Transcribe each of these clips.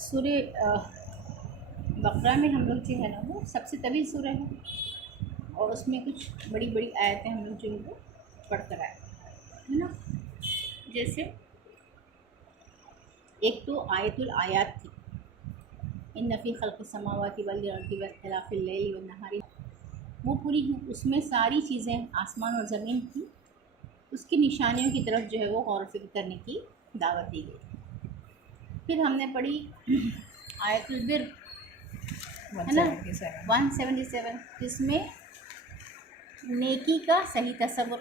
سورہ بقرہ میں ہم لوگ جو ہے نا وہ سب سے طویل سورہ ہے، اور اس میں کچھ بڑی بڑی آیتیں ہم لوگ جو ہے وہ پڑھ کر آئے ہے نا۔ جیسے ایک تو آیت الآیات تھی، ان فی خلق السماوات والارض واختلاف اللیل والنہار، وہ پوری اس میں ساری چیزیں آسمان اور زمین کی اس کی نشانیوں کی طرف جو ہے وہ غور و فکر کرنے کی دعوت دی گئی۔ پھر ہم نے پڑھی آیت البر ہے نا 177، جس میں نیکی کا صحیح تصور،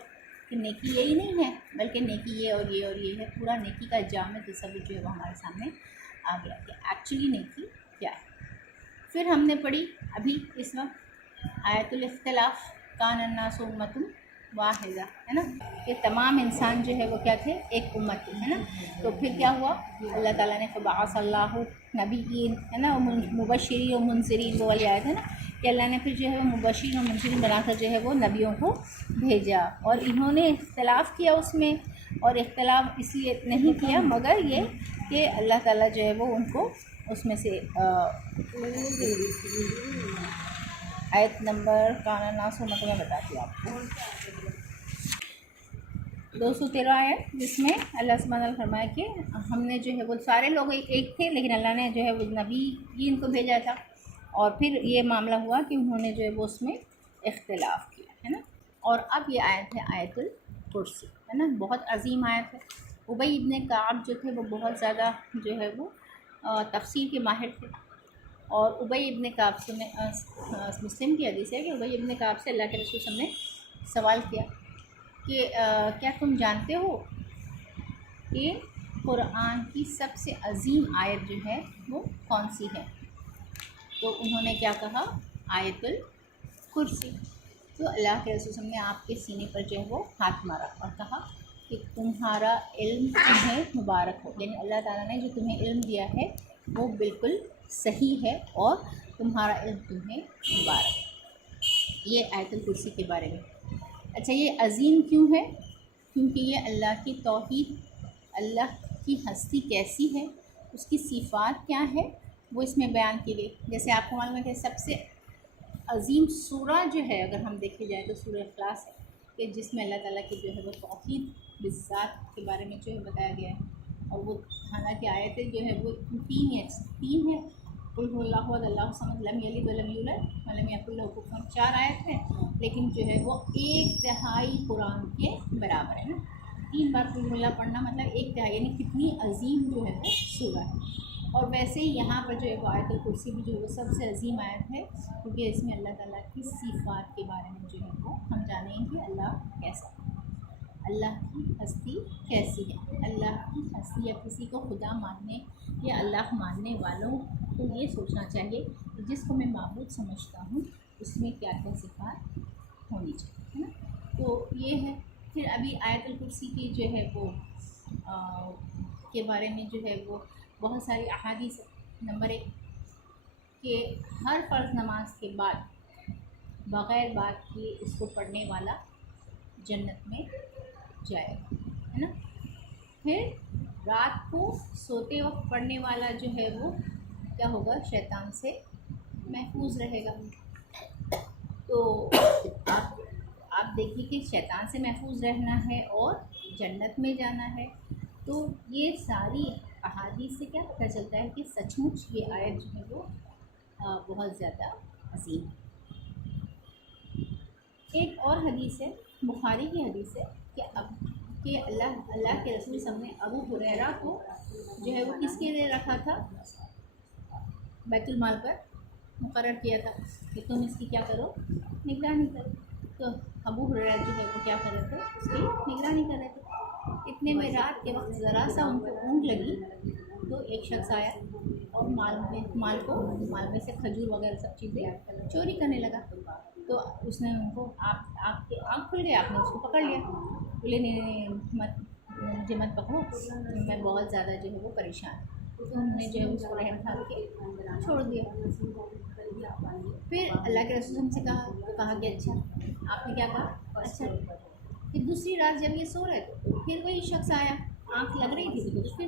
کہ نیکی یہی نہیں ہے بلکہ نیکی یہ اور یہ اور یہ ہے، پورا نیکی کا جامع تصور جو ہے وہ ہمارے سامنے آ گیا کہ ایکچولی نیکی کیا ہے۔ پھر ہم نے پڑھی ابھی اس وقت آیت الاختلاف، کان الناس امۃ واحدہ، ہے نا، کہ تمام انسان جو ہے وہ کیا تھے، ایک امت تھے، ہے نا۔ تو پھر کیا ہوا، اللہ تعالیٰ نے فبعث اللہ نبیین، ہے نا، مبشرین و منذرین، وہ والی آیت ہے نا، کہ اللہ نے پھر جو ہے وہ مبشرین و منذرین بنا کر جو ہے وہ نبیوں کو بھیجا، اور انہوں نے اختلاف کیا اس میں، اور اختلاف اس لیے نہیں کیا مگر یہ کہ اللہ تعالیٰ جو ہے وہ ان کو اس میں سے آیت نمبر کانا ناس و میں بتاتی ہوں آپ کو، 213 آیت، جس میں اللہ سبحانہ نے فرمایا کہ ہم نے جو ہے وہ سارے لوگ ایک تھے، لیکن اللہ نے جو ہے وہ نبی ہی ان کو بھیجا تھا، اور پھر یہ معاملہ ہوا کہ انہوں نے جو ہے وہ اس میں اختلاف کیا، ہے نا۔ اور اب یہ آیت ہے آیت الکرسی، ہے نا، بہت عظیم آیت ہے۔ ابی ابن کعب جو تھے وہ بہت زیادہ جو ہے وہ تفسیر کے ماہر تھے، اور ابی ابن کعب سے مسلم کی حدیث ہے کہ ابی ابن کعب سے اللہ کے رسول صلی اللہ علیہ وسلم نے سوال کیا کہ کیا تم جانتے ہو کہ قرآن کی سب سے عظیم آیت جو ہے وہ کون سی ہے؟ تو انہوں نے کیا کہا، آیت الکرسی۔ تو اللہ کے رسول صلی اللہ علیہ وسلم نے آپ کے سینے پر جو ہے وہ ہاتھ مارا اور کہا کہ تمہارا علم تمہیں مبارک ہو، یعنی اللہ تعالیٰ نے جو تمہیں علم دیا ہے وہ بالکل صحیح ہے، اور تمہارا علم تمہیں مبارک ہے۔ یہ آیت الکرسی کے بارے میں۔ اچھا، یہ عظیم کیوں ہے؟ کیونکہ یہ اللہ کی توحید، اللہ کی ہستی کیسی ہے، اس کی صفات کیا ہے، وہ اس میں بیان کی گئی۔ جیسے آپ کو معلوم ہے کہ سب سے عظیم سورہ جو ہے اگر ہم دیکھے جائیں تو سورہ اخلاص ہے، کہ جس میں اللہ تعالیٰ کی جو ہے وہ توحید بالذات کے بارے میں جو ہے بتایا گیا ہے، اور وہ حالانکہ آیتیں جو ہے وہ تین ہے، قل هو اللہ احد اللہ الصمد لم یلد ولم یولد ولم یکن لہ کفوا احد، 4 آیت ہیں، لیکن جو ہے وہ 1/3 قرآن کے برابر ہے نا۔ 3 بار قل هو اللہ پڑھنا مطلب 1/3، یعنی کتنی عظیم جو ہے وہ سورہ ہے۔ اور ویسے ہی یہاں پر جو ہے وہ آیت الکرسی بھی جو ہے وہ سب سے عظیم آیت ہے، کیونکہ اس میں اللہ تعالیٰ کی صفات کے بارے میں جو ہے وہ ہم جانیں کہ اللہ کیسا ہے، اللہ کی ہستی کیسی ہے، اللہ کی ہستی، یا کسی کو خدا ماننے یا اللہ ماننے والوں کو یہ سوچنا چاہیے کہ جس کو میں معبود سمجھتا ہوں اس میں کیا کیا صفات ہونی چاہیے، ہے نا۔ تو یہ ہے۔ پھر ابھی آیت الکرسی کی جو ہے وہ کے بارے میں جو ہے وہ بہت ساری احادیث ہے۔ نمبر 1 کہ ہر فرض نماز کے بعد بغیر بات کیے اس کو پڑھنے والا جنت میں جائے گا، ہے نا۔ پھر رات کو سوتے وقت پڑھنے والا جو ہے وہ کیا ہوگا، شیطان سے محفوظ رہے گا۔ تو آپ دیکھیے کہ شیطان سے محفوظ رہنا ہے اور جنت میں جانا ہے، تو یہ ساری احادیث سے کیا پتہ چلتا ہے کہ سچ مچ یہ آیت جو ہے وہ بہت زیادہ عظیم ہے۔ ایک اور حدیث ہے، بخاری کی حدیث ہے، کہ اللہ کے رسول صلی اللہ علیہ وسلم نے ابو ہریرہ کو جو ہے وہ کس کے لیے رکھا تھا، بیت المال پر مقرر کیا تھا کہ تم اس کی کیا کرو، نگرانی کرو۔ تو ابو ہریرہ جو ہے وہ کیا کر رہے تھے، اس کی نگرانی کر رہے تھے۔ اتنے میں رات کے وقت ذرا سا ان کو اونگ لگی تو ایک شخص آیا اور مال میں سے کھجور وغیرہ سب چیزیں چوری کرنے لگا۔ تو اس نے ان کو آپ کی آنکھ کھل گئی، آپ نے اس کو پکڑ لیا، بولے نہیں مجھے مت پکڑو، میں بہت زیادہ جو ہے وہ پریشان۔ تو انہوں نے جو ہے اس کو رحم کھا کے چھوڑ دیا۔ پھر اللہ کے رسول سے کہا کہ اچھا آپ نے کیا کہا، اچھا۔ پھر دوسری رات جب یہ سو رہے تھے پھر وہی شخص آیا، آنکھ لگ رہی تھی تو پھر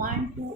1, 2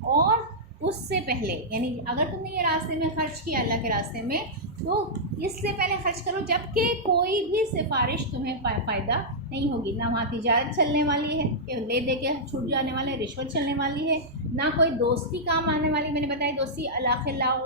اور اس سے پہلے یعنی اگر تم نے یہ راستے میں خرچ کیا اللہ کے راستے میں تو اس سے پہلے خرچ کرو جب کہ کوئی بھی سفارش تمہیں فائدہ نہیں ہوگی، نہ وہاں تجارت چلنے والی ہے کہ لے دے کے چھوٹ جانے والے، رشوت چلنے والی ہے، نہ کوئی دوستی کام آنے والی. میں نے بتایا دوستی الاخلاء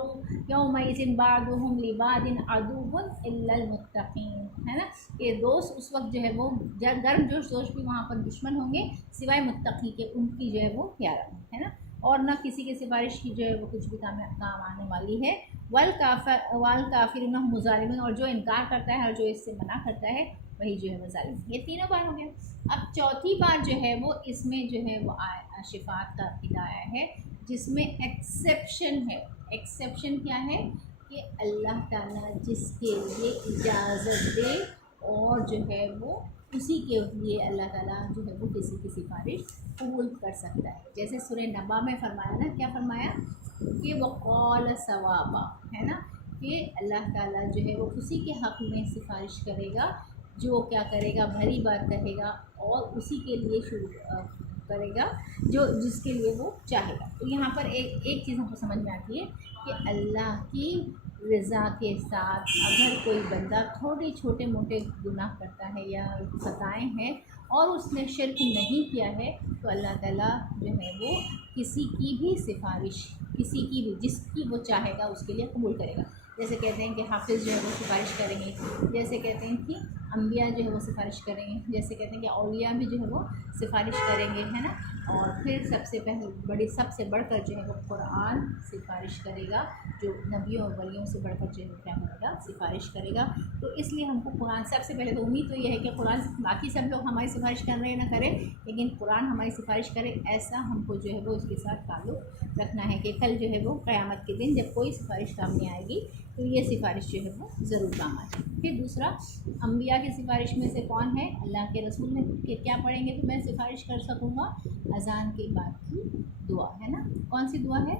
یومئذ بعضهم لبعض عدو الا المتقین ہے نا، کہ دوست اس وقت جو ہے وہ گرم جوش دوست بھی وہاں پر دشمن ہوں گے سوائے متقی کے، ان کی جو ہے وہ یارہ ہے نا، اور نہ کسی کی سفارش کی جو ہے وہ کچھ بھی کام آنے والی ہے. والکافرون هم ظالمون، اور جو انکار کرتا ہے اور جو اس سے منع کرتا ہے وہی جو ہے وہ ظالم. یہ تینوں بار ہو گیا. اب چوتھی بار جو ہے وہ اس میں جو ہے وہ شفاعت کا عقیدہ آیا ہے جس میں ایکسیپشن ہے. ایکسیپشن کیا ہے کہ اللہ تعالیٰ جس کے لیے اجازت دے اور جو ہے وہ اسی کے لیے اللہ تعالیٰ جو ہے وہ کسی کی سفارش قبول کر سکتا ہے. جیسے سورہ نبا میں فرمایا نا، کیا فرمایا کہ وقال ثوابا ہے نا، کہ اللہ تعالیٰ جو ہے وہ اسی کے حق میں سفارش کرے گا جو کیا کرے گا، بھری بات کہے گا اور اسی کے لیے شروع کرے گا جو جس کے لیے وہ چاہے گا. تو یہاں پر ایک چیز ہم کو سمجھ میں آتی ہے کہ اللہ کی رضا کے ساتھ اگر کوئی بندہ تھوڑے چھوٹے موٹے گناہ کرتا ہے یا خطائیں ہیں اور اس نے شرک نہیں کیا ہے تو اللہ تعالیٰ جو ہے وہ کسی کی بھی سفارش، کسی کی بھی جس کی وہ چاہے گا اس کے لیے قبول کرے گا. جیسے کہتے ہیں کہ حافظ جو ہے وہ سفارش کریں گے، جیسے کہتے ہیں کہ انبیاء جو ہے وہ سفارش کریں گے، جیسے کہتے ہیں کہ اولیاء بھی جو ہے وہ سفارش کریں گے ہے نا. اور پھر سب سے بڑھ کر جو ہے وہ قرآن سفارش کرے گا، جو نبیوں اور ولیوں سے بڑھ کر جو ہے کیا کرے گا، سفارش کرے گا. تو اس لیے ہم کو قرآن سب سے پہلے تو امید تو یہ ہے کہ قرآن، باقی سب لوگ ہماری سفارش کر رہے نہ کرے لیکن قرآن ہماری سفارش کرے، ایسا ہم کو جو ہے وہ اس کے ساتھ تعلق رکھنا ہے کہ کل جو ہے وہ قیامت کے دن جب کوئی سفارش کام نہیں آئے گی تو یہ سفارش جو ہے وہ ضرور کام آئے. پھر دوسرا، انبیاء کی سفارش میں سے کون ہے؟ اللہ کے رسول میں کہ کیا پڑھیں گے تو میں سفارش کر سکوں گا؟ اذان کے بعد کی دعا ہے نا. کون سی دعا ہے؟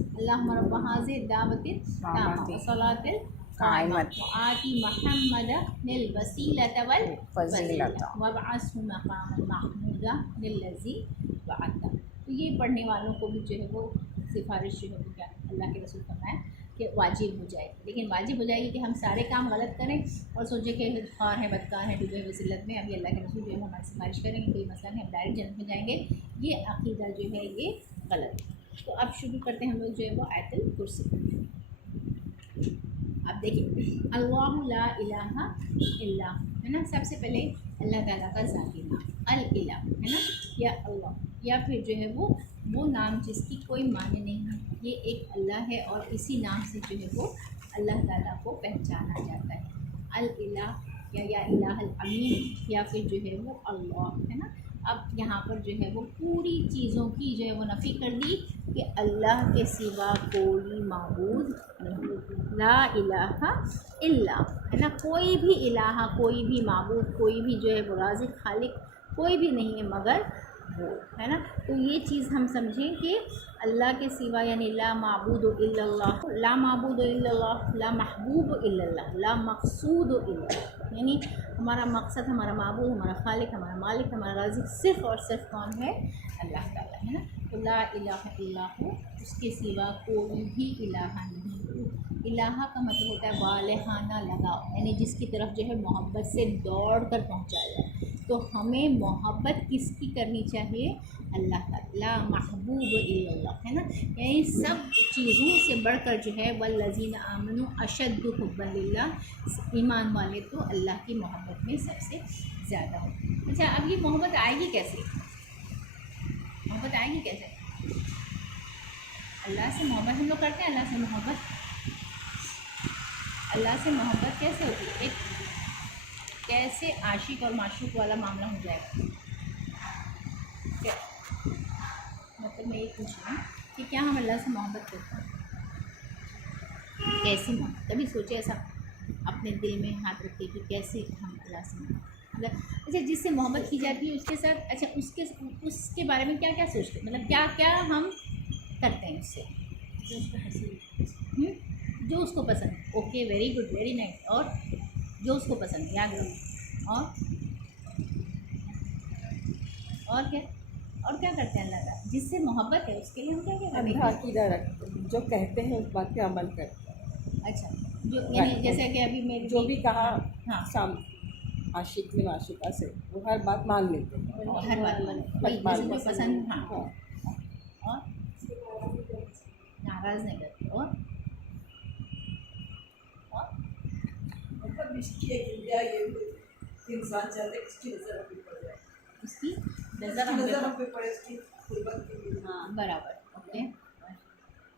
اللہم رب ھذہ الدعوۃ التامہ والصلاۃ القائمہ وآت محمدا الوسیلۃ والفضیلۃ وابعثہ مقاما محمودا الذی وعدتہ. تو یہ پڑھنے والوں کو بھی جو ہے وہ سفارش جو ہے وہ کیا اللہ کے رسول فرمایا کہ واجب ہو جائے گی. لیکن واجب ہو جائے گی کہ ہم سارے کام غلط کریں اور سوچیں کہ خار ہے، بدکار ہے، ڈوبے ہوئے ذلت میں، ابھی اللہ کے رسول جو ہے ہماری سفارش کریں گے، کوئی مسئلہ نہیں، ہم ڈائریکٹ جنت میں جائیں گے. یہ عقیدہ جو ہے یہ غلط ہے. تو اب شروع کرتے ہیں ہم لوگ جو ہے وہ آیت الکرسی. اب دیکھیں، اللہ لا الہ الا ہے نا، سب سے پہلے اللہ تعالیٰ کا ذاتی نام الالہ ہے نا، یا اللہ، یا پھر جو ہے وہ نام جس کی کوئی معنی نہیں ہے. یہ ایک اللہ ہے اور اسی نام سے جو ہے وہ اللہ تعالیٰ کو پہچانا جاتا ہے. الالہ یا الہ الامین، یا پھر جو ہے وہ اللہ ہے نا. اب یہاں پر جو ہے وہ پوری چیزوں کی جو ہے وہ نفی کر دی کہ اللہ کے سوا کوئی معبود نہیں. لا الہ الا ہے نا، کوئی بھی الہ، کوئی بھی معبود، کوئی بھی جو ہے وہ رازق خالق کوئی بھی نہیں ہے مگر وہ ہے نا. تو یہ چیز ہم سمجھیں کہ اللہ کے سوا یعنی لا معبود الا اللہ، لا معبود الا اللہ، لا محبوب الا اللہ، لا مقصود الا اللہ، یعنی ہمارا مقصد، ہمارا معبود، ہمارا خالق، ہمارا مالک، ہمارا رازق صرف اور صرف کون ہے؟ اللہ تعالیٰ ہے نا. تو لا الہ الا اللہ، اس کے سوا کوئی بھی الہ نہیں. الہ کا مطلب ہوتا ہے والہانہ لگاؤ، یعنی جس کی طرف جو ہے محبت سے دوڑ کر پہنچا جائے. تو ہمیں محبت کس کی کرنی چاہیے؟ اللہ تعالیٰ. لا محبوب الا اللہ ہے نا، یعنی سب چیزوں سے بڑھ کر جو ہے والذین آمنوا اشد حبا للہ، ایمان والے تو اللہ کی محبت میں سب سے زیادہ ہو. اچھا، اب یہ محبت آئے گی کیسے؟ محبت آئے گی کیسے؟ اللہ سے محبت ہم لوگ کرتے ہیں، اللہ سے محبت، اللہ سے محبت کیسے ہوتی ہے؟ ایک کیسے عاشق اور معشوق والا معاملہ ہو جائے گا؟ مطلب میں یہ پوچھ رہی ہوں کہ کیا ہم اللہ سے محبت کرتے ہیں؟ کیسی محبت؟ کبھی سوچے ایسا اپنے دل میں ہاتھ رکھے کہ کیسے ہم اللہ سے محبت، اچھا جس سے محبت کی جاتی ہے اس کے ساتھ، اچھا اس کے بارے میں کیا کیا سوچتے ہیں، مطلب کیا کیا ہم کرتے ہیں اس سے جو اس کو پسند ہے. Okay, very good, very nice. اور جو اس کو پسند ہے، یاد رکھو. اور کیا؟ اور کیا کرتے ہیں اللہ تعالیٰ جس سے محبت ہے اس کے لیے ہم کیا کیا کرتے اندھا ہیں. عقیدہ رکھتے ہیں، جو کہتے ہیں اس بات پہ عمل کرتے ہیں. اچھا جو یعنی جیسے کہ ابھی میری جو بھی کہا ہاں سام عاشق نے معشوقہ سے وہ ہر بات مان لیتے ہیں. ہر بات وہی جیسے جو پسند ہاں ہاں اور ناراض نہیں کرتے اور مطلب اس کی ایک انڈیا یہ کہ انسان چاہتے ہے اس کی نظر ہم پہ پڑ جائے، اس کی نظر ہم پہ پڑے، اس کی قربت کی. ہاں برابر اوکے.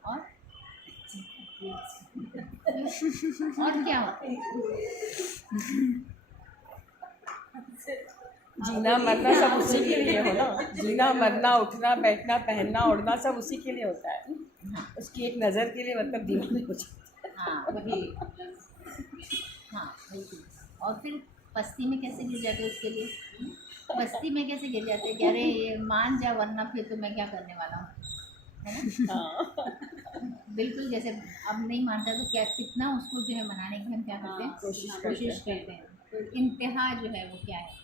اور اور کیا ہوتا ہے جینا مرنا سب اسی کے لیے ہو نا. جینا مرنا اٹھنا بیٹھنا پہننا اوڑھنا سب اسی کے لیے ہوتا ہے. اس کی ایک نظر کے لیے مطلب دیوانے ہو جاتا ہے. ہاں وہی ہاں بالکل. اور پھر پستی میں کیسے گر جاتے اس کے لیے پستی میں کیسے گر جاتے کہ ارے یہ مان جا ورنہ پھر تو میں کیا کرنے والا ہوں ہے نا. بالکل جیسے اب نہیں مانتا تو کیا کتنا اس کو جو ہے منانے کی ہم کیا کرتے ہیں کوشش کرتے ہیں. تو انتہا جو ہے وہ کیا ہے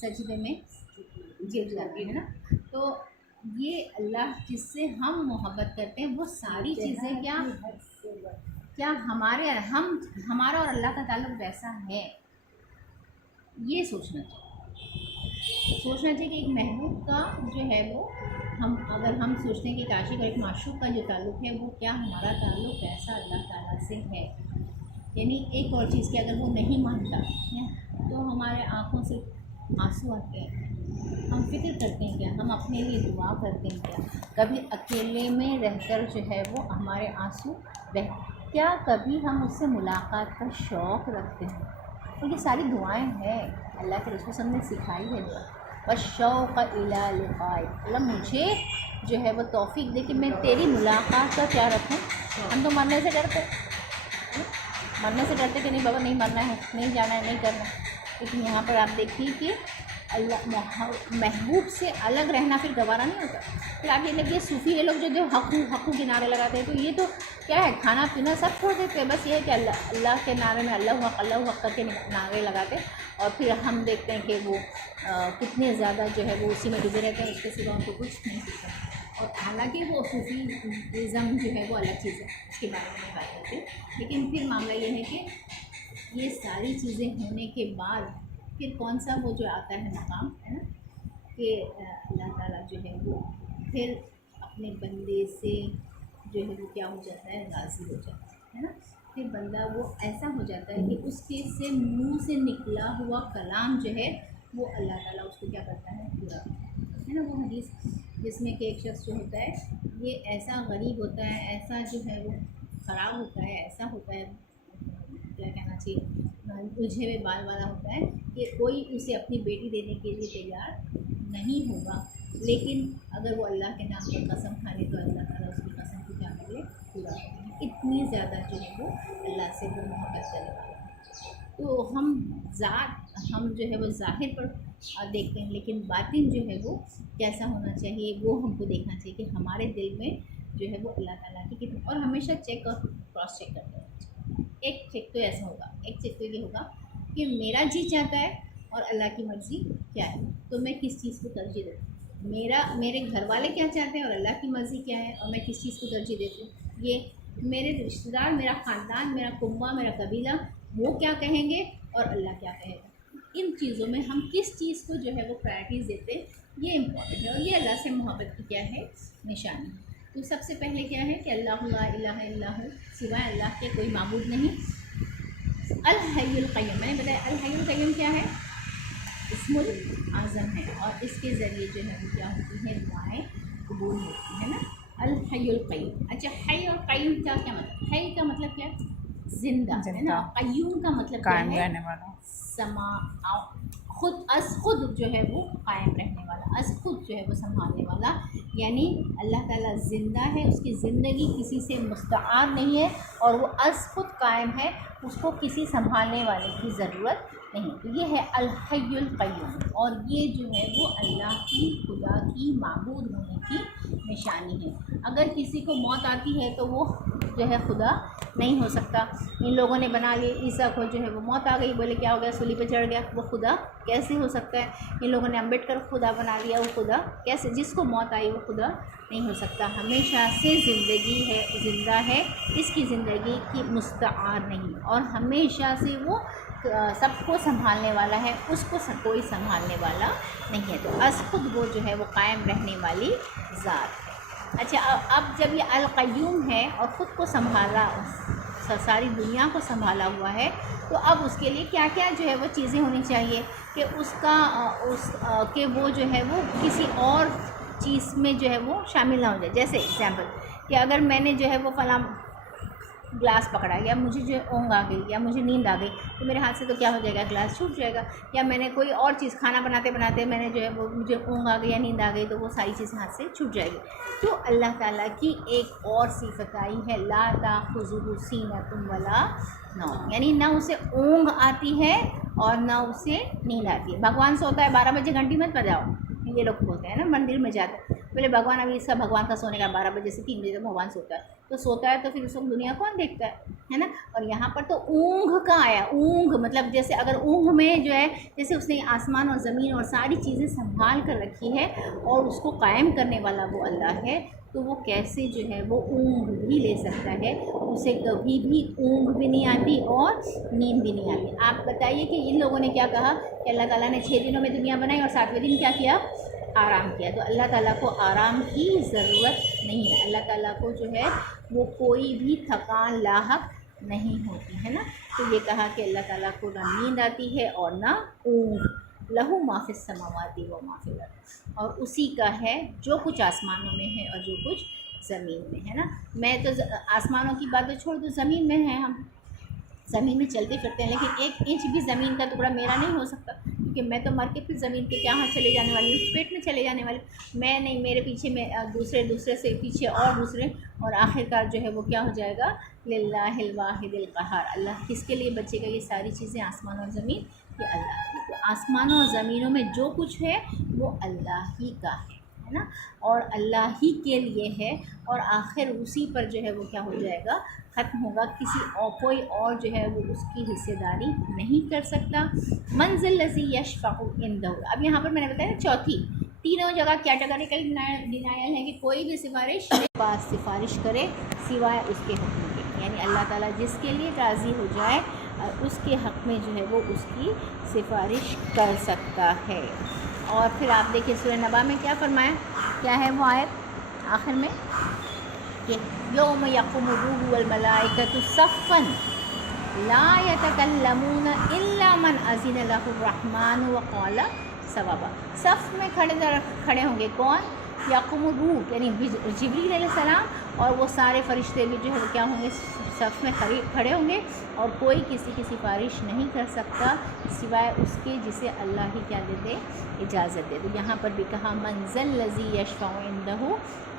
سجدے میں گر جاتی ہے نا. تو یہ اللہ جس سے ہم محبت کرتے ہیں وہ ساری چیزیں کیا ہمارا اور اللہ کا تعلق ویسا ہے یہ سوچنا چاہیے کہ ایک محبوب کا جو ہے وہ اگر ہم سوچتے ہیں کہ ایک عاشق اور ایک معشوق کا جو تعلق ہے وہ کیا ہمارا تعلق ایسا اللہ تعالیٰ سے ہے. یعنی ایک اور چیز کہ اگر وہ نہیں مانتا تو ہمارے آنکھوں سے آنسو آتے ہیں. ہم فکر کرتے ہیں کیا ہم اپنے لیے دعا کرتے ہیں کیا کبھی اکیلے میں رہ کر جو ہے وہ ہمارے آنسو کیا کبھی ہم اس سے ملاقات کا شوق رکھتے ہیں. تو یہ ساری دعائیں ہیں اللہ کے رسول ہم نے سکھائی ہے دعا. بس شوق الی لقائک اللہ مجھے جو ہے وہ توفیق دے کہ میں تیری ملاقات کا کیا رکھوں. ہم تو مرنے سے ڈرتے کہ نہیں بابا نہیں مرنا ہے نہیں جانا ہے نہیں کرنا. لیکن یہاں پر آپ دیکھیے کہ اللہ محبوب سے الگ رہنا پھر گوارا نہیں ہوتا. پھر آپ یہ لگے صوفی یہ لوگ جو حقو کے نعرے لگاتے ہیں تو یہ تو کیا ہے کھانا پینا سب چھوڑ دیتے ہیں. بس یہ ہے کہ اللہ کے نعرے میں اللہ حق کر کے نعرے لگاتے اور پھر ہم دیکھتے ہیں کہ وہ کتنے زیادہ جو ہے وہ اسی میں ڈوبے رہتے ہیں. اس کے سوا ان کو کچھ نہیں سیکھتا. اور حالانکہ وہ صوفیزم جو ہے وہ الگ چیز ہے اس کے بارے میں بات کرتے ہیں. لیکن پھر معاملہ یہ ہے کہ یہ ساری چیزیں ہونے کے بعد پھر کون سا وہ جو آتا ہے مقام ہے نا کہ اللہ تعالیٰ جو ہے وہ پھر اپنے بندے سے جو ہے وہ کیا ہو جاتا ہے راضی ہو جاتا ہے نا. پھر بندہ وہ ایسا ہو جاتا ہے کہ اس کے سے منہ سے نکلا ہوا کلام جو ہے وہ اللہ تعالیٰ اس کو کیا کرتا ہے پورا ہے نا. وہ حدیث جس میں کہ ایک شخص جو ہوتا ہے یہ ایسا غریب ہوتا ہے ایسا جو ہے وہ خراب ہوتا ہے ایسا ہوتا ہے کیا کہنا چاہیے الجھے ہوئے بال والا ہوتا ہے کہ کوئی اسے اپنی بیٹی دینے کے لیے تیار نہیں ہوگا. لیکن اگر وہ اللہ کے نام پر قسم کھا لے تو اللہ تعالیٰ اس کی قسم کو کیا کر لے پورا کر لے. اتنی زیادہ جو ہے وہ اللہ سے وہ محبت کرنے والا ہے. تو ہم جو ہے وہ ظاہر پر دیکھتے ہیں لیکن باطن جو ہے وہ کیسا ہونا چاہیے وہ ہم کو دیکھنا چاہیے کہ ہمارے دل میں جو ہے وہ اللہ تعالیٰ کی کتنی. اور ہمیشہ چیک اور کراس چیک کرتے ہیں. ایک چیک تو ایسا ہوگا ایک چیک تو یہ ہوگا کہ میرا جی چاہتا ہے اور اللہ کی مرضی کیا ہے تو میں کس چیز کو ترجیح دیتی ہوں. میرے گھر والے کیا چاہتے ہیں اور اللہ کی مرضی کیا ہے اور میں کس چیز کو ترجیح دیتی ہوں. یہ میرے رشتہ دار میرا خاندان میرا کنبہ میرا قبیلہ وہ کیا کہیں گے اور اللہ کیا کہے گا. ان چیزوں میں ہم کس چیز کو جو ہے وہ پرائرٹیز دیتے یہ امپورٹنٹ ہے. اور یہ اللہ سے محبت کی کیا ہے نشانی. تو سب سے پہلے کیا ہے کہ اللہ لا الہ الا ہو سوائے اللہ کے کوئی معبود نہیں. الحی القیوم میں نے بتایا الحی القیوم کیا ہے اسم الاعظم ہے اور اس کے ذریعے جو ہے وہ کیا ہوتی ہے دعائیں قبول ہوتی ہے نا. الحی القیوم. اچھا حی اور قیوم کا کیا مطلب. حی کا مطلب کیا زندہ ہے نا. قیوم کا مطلب کیا ہے خود جو ہے وہ قائم رہنے والا خود جو ہے وہ سنبھالنے والا. یعنی اللہ تعالیٰ زندہ ہے اس کی زندگی کسی سے مستعار نہیں ہے اور وہ خود قائم ہے اس کو کسی سنبھالنے والے کی ضرورت نہیں. تو یہ ہے الحی القیوم اور یہ جو ہے وہ اللہ کی خدا کی معبود ہونے کی نشانی ہے. اگر کسی کو موت آتی ہے تو وہ جو ہے خدا نہیں ہو سکتا۔ ان لوگوں نے بنا لی عیسیٰ کو جو ہے وہ موت آ گئی، بولے کیا ہو گیا، سولی پہ چڑھ گیا، وہ خدا کیسے ہو سکتا ہے؟ ان لوگوں نے امبیڈکر خدا بنا لیا، وہ خدا کیسے؟ جس کو موت آئی وہ خدا نہیں ہو سکتا۔ ہمیشہ سے زندگی ہے، زندہ ہے، اس کی زندگی کی مستعار نہیں، اور ہمیشہ سے وہ سب کو سنبھالنے والا ہے، اس کو کوئی سنبھالنے والا نہیں ہے۔ تو از خود وہ جو ہے وہ قائم رہنے والی ذات ہے۔ اچھا، اب جب یہ القیوم ہے اور خود کو سنبھالا، ساری دنیا کو سنبھالا ہوا ہے، تو اب اس کے لیے کیا کیا جو ہے وہ چیزیں ہونی چاہیے کہ کہ وہ جو ہے وہ کسی اور چیز میں جو ہے وہ شامل نہ ہو جائے۔ جیسے ایگزامپل کہ اگر میں نے جو ہے وہ فلاں گلاس پکڑا، یا مجھے جو اونگ آ گئی، یا مجھے نیند آ گئی، تو میرے ہاتھ سے تو کیا ہو جائے گا، گلاس چھوٹ جائے گا۔ یا میں نے کوئی اور چیز کھانا بناتے بناتے میں نے جو ہے وہ مجھے اونگ آ گئی یا نیند آ گئی، تو وہ ساری چیزیں ہاتھ سے چھوٹ جائے گی۔ تو اللہ تعالیٰ کی ایک اور صفت آئی ہے، لا تأخذہ سینۃ ولا نوم، یعنی نہ اسے اونگ آتی ہے اور نہ اسے نیند آتی ہے۔ بھگوان سوتا ہے 12 بجے گھنٹی مت بجاؤ، یہ لوگ بولتے ہیں نا، مندر میں جاتے ہیں، بولے بھگوان ابھی اس کا بھگوان کا سونے کا 12 بجے سے 3 بجے تک بھگوان سوتا ہے، تو سوتا ہے تو پھر اس وقت دنیا کون دیکھتا ہے نا؟ اور یہاں پر تو اونگ کا آیا، اونگ مطلب جیسے اگر اونگ میں جو ہے، جیسے اس نے آسمان اور زمین اور ساری چیزیں سنبھال کر رکھی ہے اور اس کو قائم کرنے والا وہ اللہ ہے، تو وہ کیسے جو ہے وہ اونگ بھی لے سکتا ہے؟ اسے کبھی بھی اونگ بھی نہیں آتی اور نیند بھی نہیں آتی۔ آپ بتائیے کہ ان لوگوں نے کیا کہا کہ اللہ تعالیٰ نے 6 دنوں میں دنیا بنائی اور 7ویں دن کیا کیا؟ آرام کیا۔ تو اللہ تعالیٰ کو آرام کی ضرورت نہیں ہے، اللہ تعالیٰ کو جو ہے وہ کوئی بھی تھکان لاحق نہیں ہوتی ہے نا۔ تو یہ کہا کہ اللہ تعالیٰ کو نہ نیند آتی ہے اور نہ اونگ، لہو ما فی السماوات و ما فی الارض، اور اسی کا ہے جو کچھ آسمانوں میں ہے اور جو کچھ زمین میں ہے نا۔ میں تو آسمانوں کی بات تو چھوڑ دوں، زمین میں ہے، ہم زمین میں چلتے پھرتے ہیں، لیکن 1 انچ بھی زمین کا ٹکڑا میرا نہیں ہو سکتا، کیونکہ میں تو مر کے پھر زمین کے کہاں چلے جانے والی ہوں، پیٹ میں چلے جانے والی میں نہیں، میرے پیچھے میں دوسرے سے پیچھے اور دوسرے، اور آخر کار جو ہے وہ کیا ہو جائے گا، للہ الواحد القہار، اللہ کس کے لیے بچے گا؟ یہ ساری چیزیں آسمان اور زمین یہ اللہ کی۔ تو آسمانوں اور زمینوں میں جو کچھ ہے وہ اللہ ہی کا ہے نا، اور اللہ ہی کے لیے ہے، اور آخر اسی پر جو ہے وہ کیا ہو جائے گا، ختم ہوگا، کسی اور کوئی اور جو ہے وہ اس کی حصے داری نہیں کر سکتا۔ من ذا الذی یشفع عندہ، اب یہاں پر میں نے بتایا چوتھی، تینوں جگہ کیٹیگریکل ڈینائل ہے کہ کوئی بھی سفارش پاس سفارش کرے سوائے اس کے حکم کے، یعنی اللہ تعالیٰ جس کے لیے راضی ہو جائے اس کے حق میں جو ہے وہ اس کی سفارش کر سکتا ہے۔ اور پھر آپ دیکھیں سورہ نبا میں کیا فرمایا، کیا ہے وہ آیت آخر میں کہ یوم یقوم الروح والملائکۃ صفا لا یتکلمون الا من اذن لہ الرحمن وقال صوابا۔ صف میں کھڑے ہوں گے کون؟ یقوم الروح یعنی جبریل علیہ السلام اور وہ سارے فرشتے بھی جو ہے وہ کیا ہوں گے، صف میں کھڑے ہوں گے، اور کوئی کسی کی سفارش نہیں کر سکتا سوائے اس کے جسے اللہ ہی کیا دے دے، اجازت دے۔ تو یہاں پر بھی کہا من ذا الذی یشفع عندہ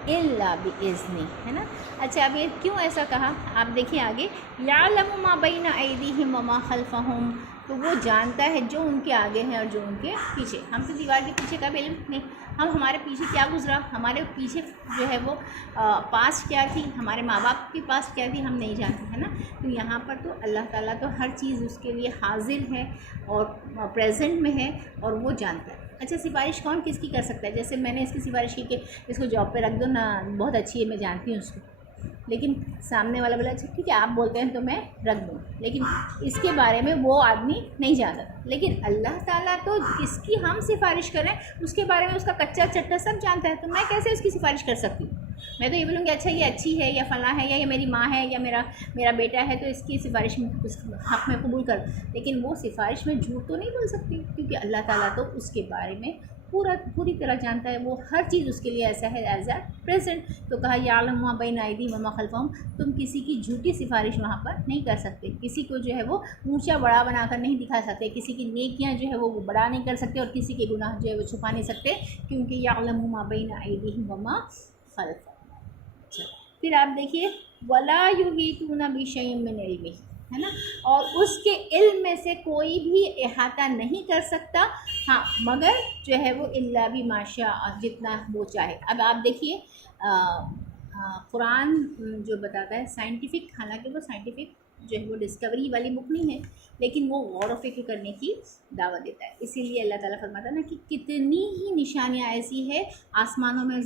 الا باذنہ، ہے نا۔ اچھا، اب یہ کیوں ایسا کہا، آپ دیکھیں آگے، یعلم ما بین ایدیہم وما خلفہم، تو وہ جانتا ہے جو ان کے آگے ہیں اور جو ان کے پیچھے۔ ہم تو دیوار کے پیچھے کا بھی علم نہیں، ہم ہمارے پیچھے کیا گزرا، ہمارے پیچھے جو ہے وہ پاسٹ کیا تھی، ہمارے ماں باپ کی پاسٹ کیا تھی، ہم نہیں جانتے ہے نا۔ تو یہاں پر تو اللہ تعالیٰ تو ہر چیز اس کے لیے حاضر ہے اور پریزنٹ میں ہے اور وہ جانتا ہے۔ اچھا، سفارش کون کس کی کر سکتا ہے؟ جیسے میں نے اس کی سفارش کی کہ اس کو جاب پہ رکھ دو نا، بہت اچھی ہے، میں جانتی ہوں اس کو، لیکن سامنے والا بولا اچھا ٹھیک ہے آپ بولتے ہیں تو میں رکھ دوں، لیکن اس کے بارے میں وہ آدمی نہیں جانتا۔ لیکن اللہ تعالیٰ تو کس کی ہم سفارش کریں اس کے بارے میں اس کا کچا چٹا سب جانتا ہے، تو میں کیسے اس کی سفارش کر سکتی ہوں؟ میں تو یہ بولوں گی اچھا یہ اچھی ہے یا فلاں ہے یا یہ میری ماں ہے یا میرا بیٹا ہے، تو اس کی سفارش میں اس حق میں قبول کر، لیکن وہ سفارش میں جھوٹ تو نہیں بول سکتی، کیونکہ اللہ تعالیٰ تو اس کے بارے میں پوری طرح جانتا ہے، وہ ہر چیز اس کے لیے ایسا ہے ایز اے پریزنٹ۔ تو کہا یعلم ما بین ایدیہم وما خلفہم، تم کسی کی جھوٹی سفارش وہاں پر نہیں کر سکتے، کسی کو جو ہے وہ اونچا بڑا بنا کر نہیں دکھا سکتے، کسی کی نیکیاں جو ہے وہ بڑا نہیں کر سکتے، اور کسی کے گناہ جو ہے وہ چھپا نہیں سکتے، کیونکہ یعلم ما بین ایدیہم وما خلفہم۔ پھر آپ دیکھیے ولا یحیطون بشیء من علمہ، ہے نا، اور اس کے علم میں سے کوئی بھی احاطہ نہیں کر سکتا، ہاں مگر جو ہے وہ الا بما شاء، جتنا وہ چاہے۔ اب آپ دیکھیے قرآن جو بتاتا ہے سائنٹیفک، حالانکہ وہ سائنٹیفک جو ہے وہ ڈسکوری والی بک نہیں ہے، لیکن وہ غور و فکر کرنے کی دعوت دیتا ہے. اسی لیے اللہ تعالیٰ فرماتا ہے نا کہ کتنی ہی نشانیاں ایسی ہے آسمانوں میں،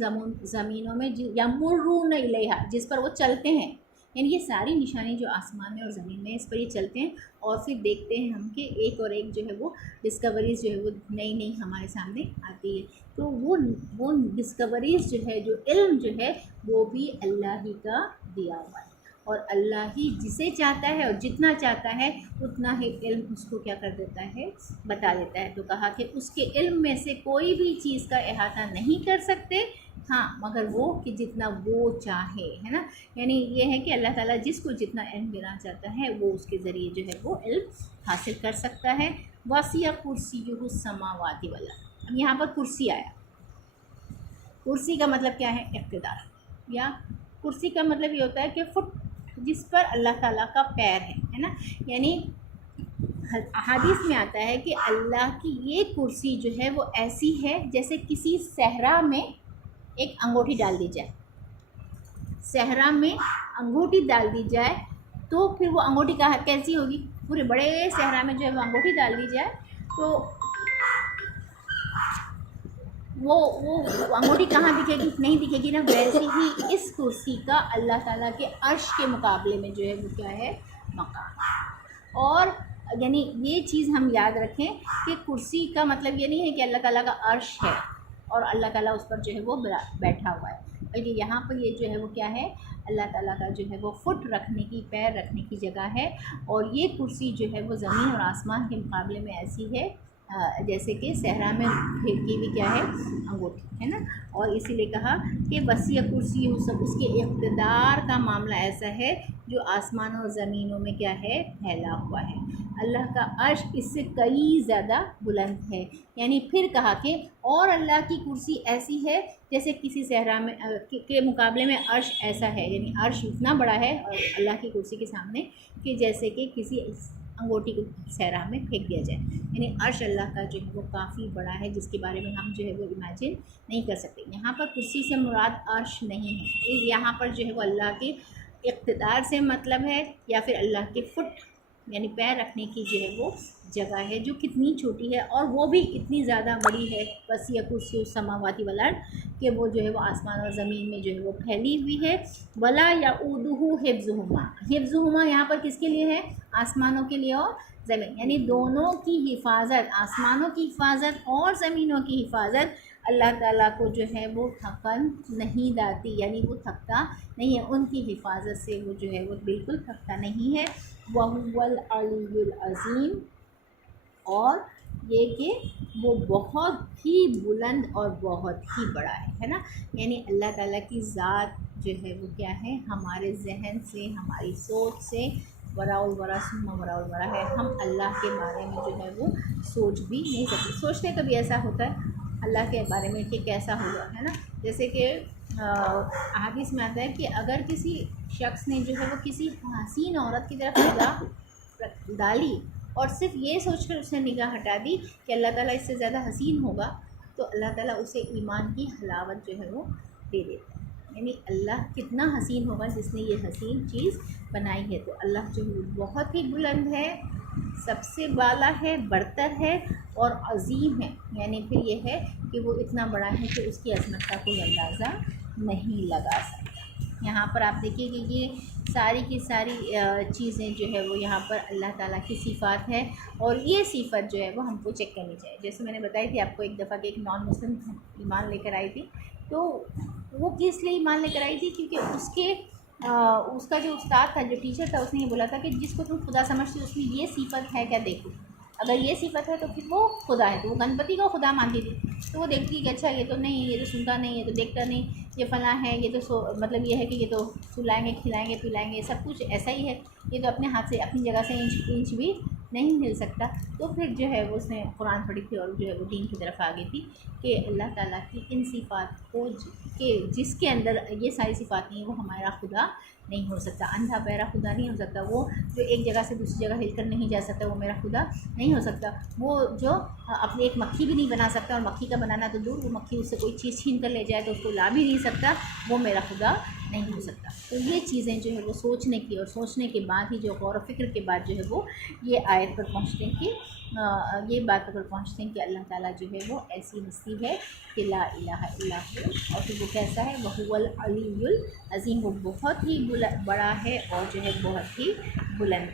زمینوں میں، یمرون الیہا، جس پر وہ چلتے ہیں. یعنی یہ ساری نشانی جو آسمان میں اور زمین میں اس پر یہ چلتے ہیں، اور پھر دیکھتے ہیں ہم کہ ایک اور ایک جو ہے وہ ڈسکوریز جو ہے وہ نئی نئی ہمارے سامنے آتی ہے. تو وہ ڈسکوریز جو ہے، جو علم جو ہے، وہ بھی اللہ ہی کا دیا ہوا ہے، اور اللہ ہی جسے چاہتا ہے اور جتنا چاہتا ہے اتنا ہی علم اس کو کیا کر دیتا ہے، بتا دیتا ہے. تو کہا کہ اس کے علم میں سے کوئی بھی چیز کا احاطہ نہیں کر سکتے، ہاں مگر وہ کہ جتنا وہ چاہے، ہے نا. یعنی یہ ہے کہ اللہ تعالیٰ جس کو جتنا علم دینا چاہتا ہے وہ اس کے ذریعے جو ہے وہ علم حاصل کر سکتا ہے. وسیع کرسیہ السماوات والارض. اب یہاں پر کرسی آیا. کرسی کا مطلب کیا ہے؟ اقتدار. یا کرسی کا مطلب یہ ہوتا ہے کہ فٹ جس پر اللہ تعالیٰ کا پیر ہے نا. یعنی حدیث میں آتا ہے کہ اللہ کی یہ کرسی جو ہے وہ ایسی ہے جیسے کسی صحرا میں ایک انگوٹھی ڈال دی جائے. صحرا میں انگوٹھی ڈال دی جائے تو پھر وہ انگوٹھی کیسی ہوگی؟ پورے بڑے صحرا میں جو ہے وہ انگوٹھی ڈال دی جائے تو وہ انگوٹھی کہاں دکھے گی؟ نہیں دکھے گی نا. ویسے ہی اس کرسی کا اللہ تعالیٰ کے عرش کے مقابلے میں جو ہے وہ کیا ہے؟ مقام. اور یعنی یہ چیز ہم یاد رکھیں کہ کرسی کا مطلب یہ نہیں ہے کہ اللہ تعالیٰ کا عرش ہے اور اللہ تعالیٰ اس پر جو ہے وہ بیٹھا ہوا ہے، بلکہ یہاں پر یہ جو ہے وہ کیا ہے؟ اللہ تعالیٰ کا جو ہے وہ فٹ رکھنے کی، پیر رکھنے کی جگہ ہے. اور یہ کرسی جو ہے وہ زمین اور آسمان کے مقابلے میں ایسی ہے جیسے کہ صحرا میں پھیرکی بھی کیا ہے؟ انگوٹھی، ہے نا. اور اسی لیے کہا کہ وسیع کرسی سب، اس کے اقتدار کا معاملہ ایسا ہے جو آسمانوں اور زمینوں میں کیا ہے؟ پھیلا ہوا ہے. اللہ کا عرش اس سے کئی زیادہ بلند ہے. یعنی پھر کہا کہ اور اللہ کی کرسی ایسی ہے جیسے کسی صحرا میں کے مقابلے میں عرش ایسا ہے. یعنی عرش اتنا بڑا ہے اور اللہ کی کرسی کے سامنے کہ جیسے کہ کسی انگوٹھی کو صحرا میں پھینک دیا جائے. یعنی عرش اللہ کا جو ہے وہ کافی بڑا ہے جس کے بارے میں ہم جو ہے وہ امیجن نہیں کر سکتے. یہاں پر کرسی سے مراد عرش نہیں ہے، یہاں پر جو ہے وہ اللہ کے اقتدار سے مطلب ہے، یا پھر اللہ کے فٹ یعنی پیر رکھنے کی جو ہے وہ جگہ ہے جو کتنی چھوٹی ہے اور وہ بھی اتنی زیادہ بڑی ہے. وسیع کرسی السماوات والارض کہ وہ جو ہے وہ آسمان اور زمین میں جو ہے وہ پھیلی ہوئی ہے. ولا یعودہ حفظہما. حفظہما یہاں پر کس کے لیے ہے؟ آسمانوں کے لیے اور زمین، یعنی دونوں کی حفاظت، آسمانوں کی حفاظت اور زمینوں کی حفاظت اللہ تعالیٰ کو جو ہے وہ تھکن نہیں لاتی. یعنی وہ تھکتا نہیں ہے، ان کی حفاظت سے وہ جو ہے وہ بالکل تھکتا نہیں ہے. وَهُوَ الْعَلِيُّ الْعَظِيمُ. اور یہ کہ وہ بہت ہی بلند اور بہت ہی بڑا ہے نا. یعنی اللہ تعالیٰ کی ذات جو ہے وہ کیا ہے؟ ہمارے ذہن سے، ہماری سوچ سے وراء الورا ثم وراء الورا ہے. ہم اللہ کے بارے میں جو ہے وہ سوچ بھی نہیں سکتے. سوچتے کبھی ایسا ہوتا ہے اللہ کے بارے میں کہ کیسا ہوگا، ہے نا. جیسے کہ حدیث میں آتا ہے کہ اگر کسی شخص نے جو ہے وہ کسی حسین عورت کی طرف نگاہ ڈالی اور صرف یہ سوچ کر اس نے نگاہ ہٹا دی کہ اللہ تعالیٰ اس سے زیادہ حسین ہوگا، تو اللہ تعالیٰ اسے ایمان کی حلاوت جو ہے وہ دے دیتا ہے. یعنی اللہ کتنا حسین ہوگا جس نے یہ حسین چیز بنائی ہے. تو اللہ جو ہے بہت ہی بلند ہے، سب سے بالا ہے، برتر ہے اور عظیم ہے. یعنی پھر یہ ہے کہ وہ اتنا بڑا ہے کہ اس کی عظمت کا کوئی اندازہ نہیں لگا سکتا. یہاں پر آپ دیکھیے کہ یہ ساری کی ساری چیزیں جو ہے وہ یہاں پر اللہ تعالیٰ کی صفات ہے، اور یہ صفت جو ہے وہ ہم کو چیک کرنی چاہیے. جیسے میں نے بتائی تھی آپ کو ایک دفعہ کہ ایک نان مسلم ایمان لے کر آئی تھی، تو وہ کس لیے ایمان لے کر آئی تھی؟ کیونکہ اس کا جو استاد تھا، جو ٹیچر تھا، اس نے یہ بولا تھا کہ جس کو تم خدا سمجھتے ہو اس میں یہ صفت ہے کیا، دیکھو. اگر یہ صفت ہے تو پھر وہ خدا ہے. تو وہ گنپتی کو خدا مانتی تھی. تو وہ دیکھتی کہ اچھا یہ تو نہیں، یہ تو سنتا نہیں، یہ تو دیکھتا نہیں، یہ فلاں ہے، یہ تو مطلب یہ ہے کہ یہ تو سلائیں گے، کھلائیں گے، پلائیں گے، سب کچھ ایسا ہی ہے، یہ تو اپنے ہاتھ سے اپنی جگہ سے انچ بھی نہیں ہل سکتا. تو پھر جو ہے وہ اس نے قرآن پڑھی تھی اور جو ہے وہ دین کی طرف آ گئی تھی کہ اللہ تعالیٰ کی ان صفات کو کہ جس کے اندر یہ ساری صفات نہیں وہ ہمارا خدا نہیں ہو سکتا. اندھا بہرا خدا نہیں ہو سکتا. وہ جو ایک جگہ سے دوسری جگہ ہل کر نہیں جا سکتا وہ میرا خدا نہیں ہو سکتا. وہ جو اپنی ایک مکھی بھی نہیں بنا سکتا، اور مکھی کا بنانا تو دور، وہ مکھی اس سے کوئی چیز چھین کر لے جائے تو اس کو لا بھی نہیں سکتا، وہ میرا خدا نہیں ہو سکتا. تو یہ چیزیں جو ہے وہ سوچنے کی، اور سوچنے کے بعد ہی جو غور و فکر کے بعد جو ہے وہ یہ آیت پر پہنچتے ہیں کہ یہ بات پر پہنچتے ہیں کہ اللہ تعالیٰ جو ہے وہ ایسی ہستی ہے کہ لا الہ الا ہو، اور پھر وہ کیسا ہے، وہو العلی العظیم، وہ بہت ہی بڑا ہے اور جو ہے بہت ہی بلند.